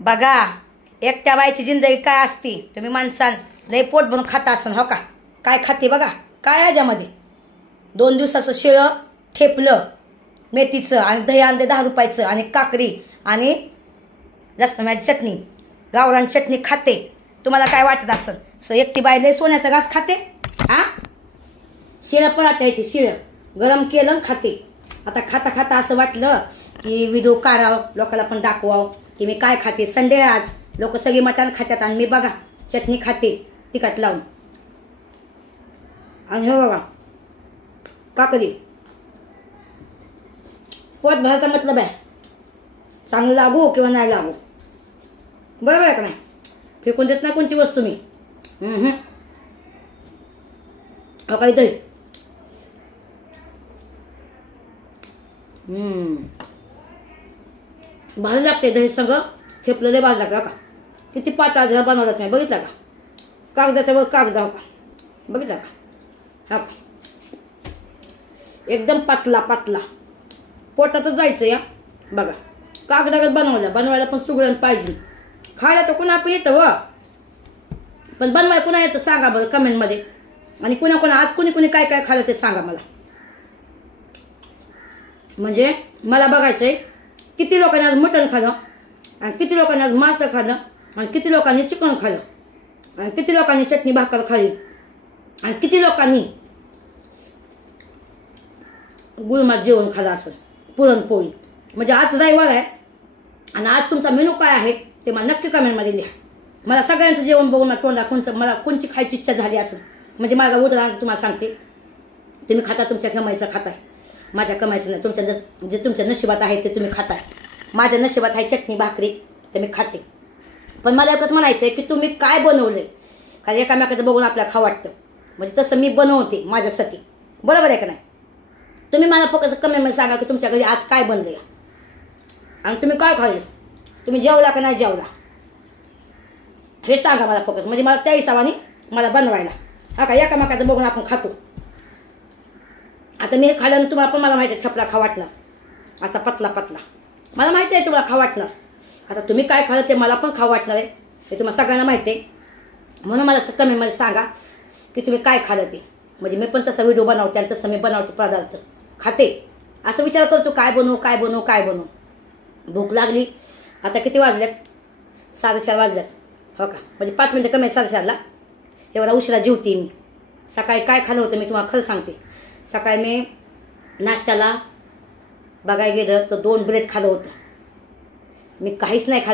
बघा एकट्या बाईची जिंदगी काय असती. तुम्ही माणसां लय पोट भरून खाता असन हो का. काय खाते बघा. काय याच्यामध्ये 2 दिवसाचं शिळं ठेपलं मेथीचं आणि दही आणते 10 रुपयाचं आणि काकरी आणि लसणाची चटणी गावरान चटणी खाते. तुम्हाला काय वाटत असन. सो एकटी बाई लय सोन्याचा घास खाते. हा शिळं पराठ्याची शिळं गरम केलं आणि खाते. आता खाता खाता असं वाटलं की व्हिडिओ काढावं लोकांना पण दाखवावं की मी काय खाते. संडे आज लोक सगळी मटण खातात आणि मी बघा चटणी खाते तिखट लावून. आणि हो बघा काकडी पोट भरायचा मतलब आहे. चांगलं लागू किंवा नाही लागू बरोबर आहे का नाही. फेकून देत नाही कोणची वस्तू मी. काही दही भारी लागते. दही सगळं ठेपलेले भारी लागतं का. किती पातळ जरा बनवलं नाही बघितला का. कागदाच्या वर कागद हो का बघितला का. हा एकदम पातला पातला पोटातच जायचं या बघा. कागदागत बनवायला पण सुगरण पाहिजे. खायला तर कुणा पण येतं व पण बनवायला कुणा येतं सांगा बरं कमेंटमध्ये. आणि कुणा आज कुणी काय काय खाल्लं ते सांगा मला. म्हणजे मला बघायचं आहे किती लोकांनी आज मटण खाल्लं आणि किती लोकांनी आज मासं खाल्लं आणि किती लोकांनी चिकन खाल्लं आणि किती लोकांनी चटणी भाकर खाल्ली आणि किती लोकांनी गुळमात जेवण खाल्लं असं पुरणपोळी. म्हणजे आज रविवार आहे आणि आज तुमचा मेनू काय आहे ते मला नक्की कमेंटमध्ये लिहा. मला सगळ्यांचं जेवण बघून तोंडा मला कोणची खायची इच्छा झाली असेल म्हणजे माझा उदाहरण तुम्हाला सांगते. तुम्ही खाता तुमच्या कमाईचं खाताय. माझ्या कमाईचं नाही. तुमच्या जे तुमच्या नशिबात आहे ते तुम्ही खाताय. माझ्या नशिबात आहे चटणी भाकरी तर मी खाते. पण मला एकच म्हणायचं आहे की तुम्ही काय बनवलंय. कारण एकामेकाचं बघून आपल्याला खावं वाटतं. म्हणजे तसं मी बनवते माझ्यासाठी बरोबर आहे का नाही. तुम्ही मला फक्त कमेंटमध्ये सांगा की तुमच्या घरी आज काय बनलं आणि तुम्ही काय खाल्लं. तुम्ही जेवला का नाही जेवला हे सांगा मला फक्त. म्हणजे मला त्या हिशोबाने मला बनवायला हा का. एकामेकाचं बघून आपण खातो. आता मी हे खाल्ल्यानं तुम्हाला पण मला माहिती आहे छपला खा वाटणार असा पतला पतला. मला माहिती आहे तुम्हाला खा वाटणार. आता तुम्ही काय खाल्लं ते मला पण खा वाटणार आहे हे तुम्हाला सगळ्यांना माहिती आहे. म्हणून मला कमेंटमध्ये सांगा की तुम्ही काय खाल्लं ते. म्हणजे मी पण तसा व्हिडिओ बनवते आणि तसं मी बनवते पदार्थ खाते. असं विचार करतो काय बनवू काय बनवू काय बनवू. भूक लागली. आता किती वाजल्यात 4:30 वाजल्यात हो का. म्हणजे 5 मिनटं कमी 4:30ला. एवढा उशिरा जेवते मी. सकाळी काय खाल्लं होतं मी तुम्हाला खरं सांगते. सकाळी मी नाश्त्याला बघायला गेलं तर 2 ब्रेड खाल्लं होतं. मी काहीच नाही खाल्लं.